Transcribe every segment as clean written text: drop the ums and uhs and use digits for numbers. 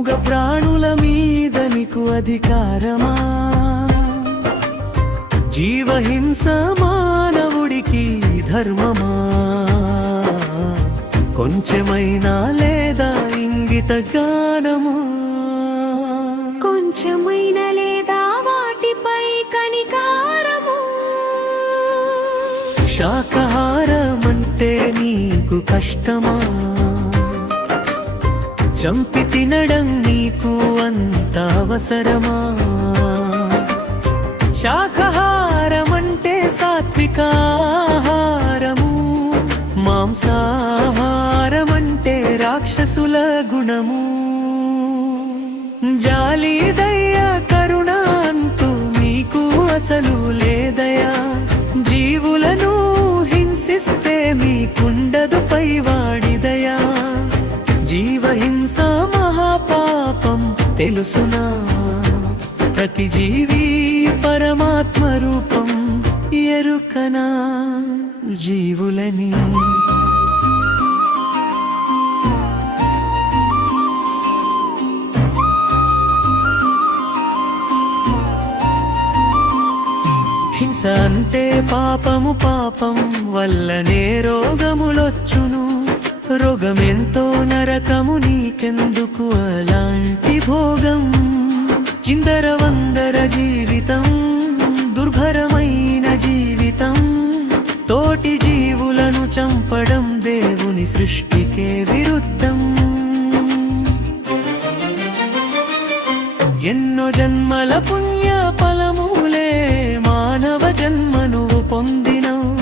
మూగ ప్రాణుల మీద నీకు అధికారమా? జీవహింస మానవుడికి ధర్మమా? కొంచెమైనా లేదా ఇంగిత జ్ఞానము? కొంచెమైనా లేదా వాటిపై కనికారము? శాకాహారమంటే నీకు కష్టమా? చంపి తినడం నీకు అంత అవసరమా? శాకాహారమంటే సాత్వికాహారము, మాంసాహారమంటే రాక్షసుల గుణము. జాలి దయ కరుణ అంటూ మీకు అసలు లేదయా? జీవులను హింసిస్తే మీకుండదు పైవాడిదయా? జీవహింస మహాపాపం తెలుసునా? ప్రతి జీవి పరమాత్మ రూపం ఎరుకనా? జీవులని హింస అంటే పాపము, పాపం వల్లనే రోగములొచ్చును. రోగమెంతో నరకము, నీకెందుకు అలాంటి భోగం? చిందరవందర జీవితం, దుర్భరమైన జీవితం. తోటి జీవులను చంపడం దేవుని సృష్టికే విరుద్ధం. ఎన్నో జన్మల పుణ్య ఫలములే మానవ జన్మను పొందినవు.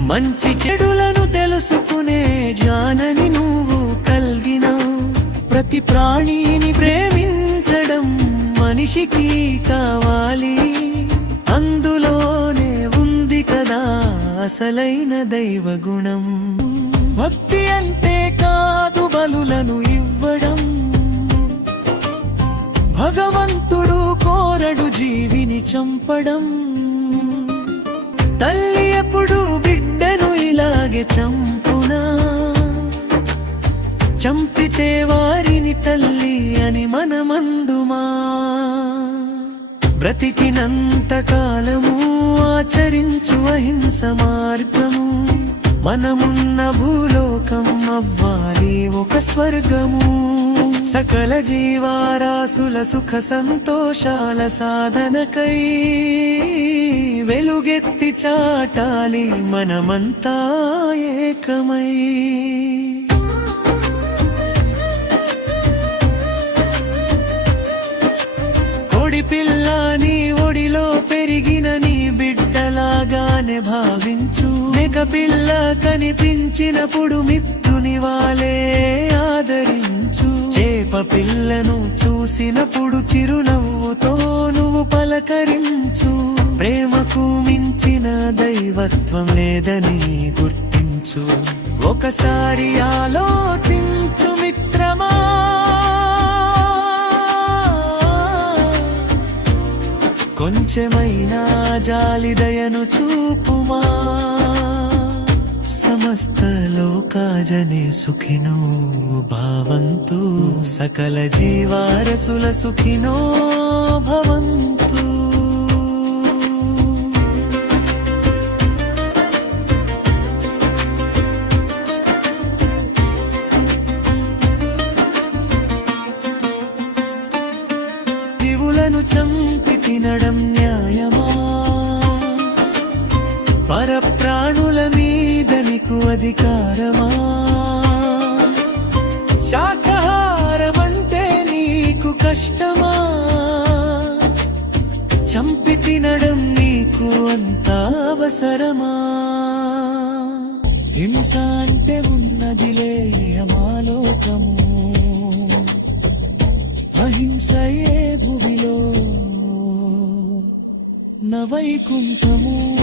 మంచి చెడులను తెలుసుకునే జ్ఞానని నువ్వు కలిగినవు. ప్రతి ప్రాణిని ప్రేమించడం మనిషికి కావాలి. అందులోనే ఉంది కదా అసలైన దైవ గుణం. భక్తి అంటే కాదు బలులను ఇవ్వడం. భగవంతుడు కోరడు జీవిని చంపడం. తల్లి ఎప్పుడు బిడ్డను ఇలాగే చంపునా? చంపితే వారిని తల్లి అని మనమందుమా? బ్రతికినంత కాలము ఆచరించు అహింస మార్గము. మనమున్న భూలోకం అవ్వాలి ఒక స్వర్గము. సకల జీవారాసుల సుఖ సంతోషాల సాధనకై వెలుగెత్తి చాటాలి మనమంతా ఏకమై. కోడి పిల్ల నీ ఒడిలో పెరిగిన నీ బిడ్డలాగానే భావించు. మేక పిల్ల కనిపించినప్పుడు మిత్రుని వాలే ఆదరించు. చేప పిల్లను చూసినప్పుడు చిరునవ్వుతో నువ్వు పలకరించు. ప్రేమకు మించిన దైవత్వం లేదని గుర్తించు. ఒకసారి ఆలోచించు మిత్రమా. కొంచెమైనా జాలి దయను చూపుమా. సమస్త లోకాజనే సుఖినో భవంతు. సకల జీవారసుల సుఖినో భవంతు. జీవులను చంపి తినడం న్యాయమా? పరప్రాణుల మీద నీకు అధికారమా? శాకాహారమంటే నీకు కష్టమా? చంపి తినడం నీకు అంత అవసరమా? హింస అంటే ఉన్నదిలే అమాలోకము. అహింసయే భూమిలో నవైకుంఠము.